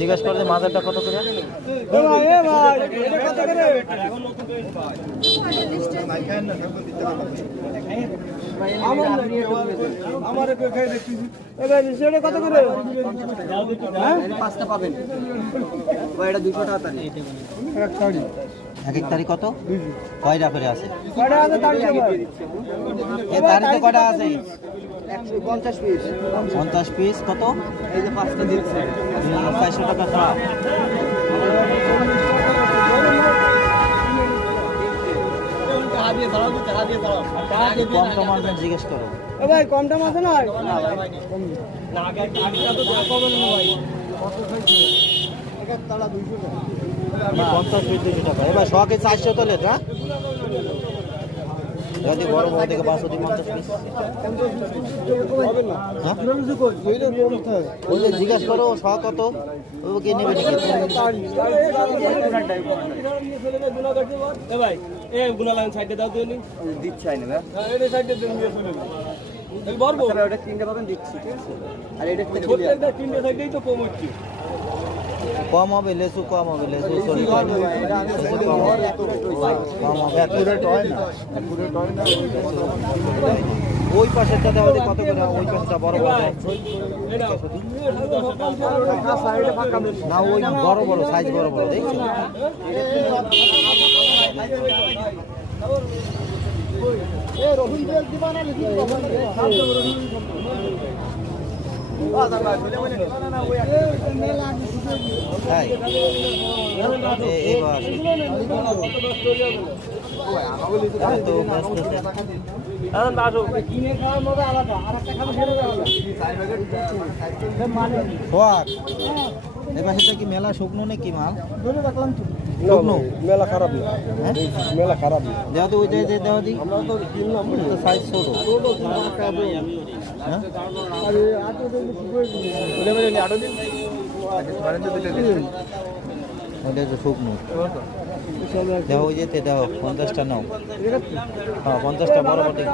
জিজ্ঞেস করলে মাদারটা কত করে? পাঁচটা পাবেন, এটা 200 টাকা এক এক তারিখ কত? কয়টা করে আছে? তারিখে কয়টা আছে? 150 পিস। 50 পিস কত? এই যে 5টা দিচ্ছে 400 টাকা খারাপ। কম টমার জিজ্ঞেস করো ভাই, কম দাম আছে না? 50 পিস 200 টাকা। এবার শখে 400 তোলে না? যদি বড় বড় থেকে 550 পিস ওই যে জিজ্ঞাসা করো শখ কত, ওকে নেবে নাকি? ওটা 3টা পাবেন দিচ্ছি, ঠিক আছে? আর এটা কম হবে লেসু, কম হবে লেসু, সরি কম হবে। ওই পাশেরটা দেওয়া কত করে? ওই পাশেরটা বড় বড় না, ওই বড় বড় সাইজ বড় বড় দেখছো? তাই এবার তো এবার সেটা কি মেলা শুকনো নাকি মাল? শুকনো মেলা খারাপ না, মেলা খারাপ না। দেওয়া তো ওইটাই দেওয়া দিই, আমরা তো কিনলাম সাইজ ছোট। হ্যাঁ ওইটা তো শুকনো। দেখো ওই যেতে দাও 50টা নাও। হ্যাঁ 50টা বড় বটে।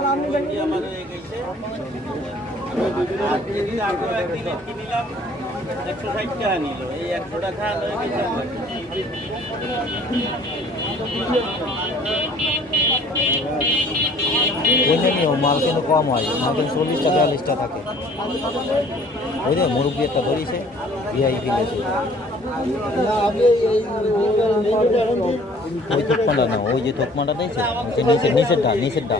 ওইটা নিও, মাল কিন্তু কম হয়, মাল কিন্তু 40টা 42টা থাকে। ওই যে মুরব্বী একটা ধরিছে ভিআইপি লেছে। ওই থোকমাটা না, ওই যে থোকমাটা দিয়েছে নিচেরটা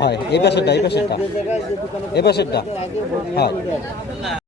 হয়, এই পাশেরটা হয়।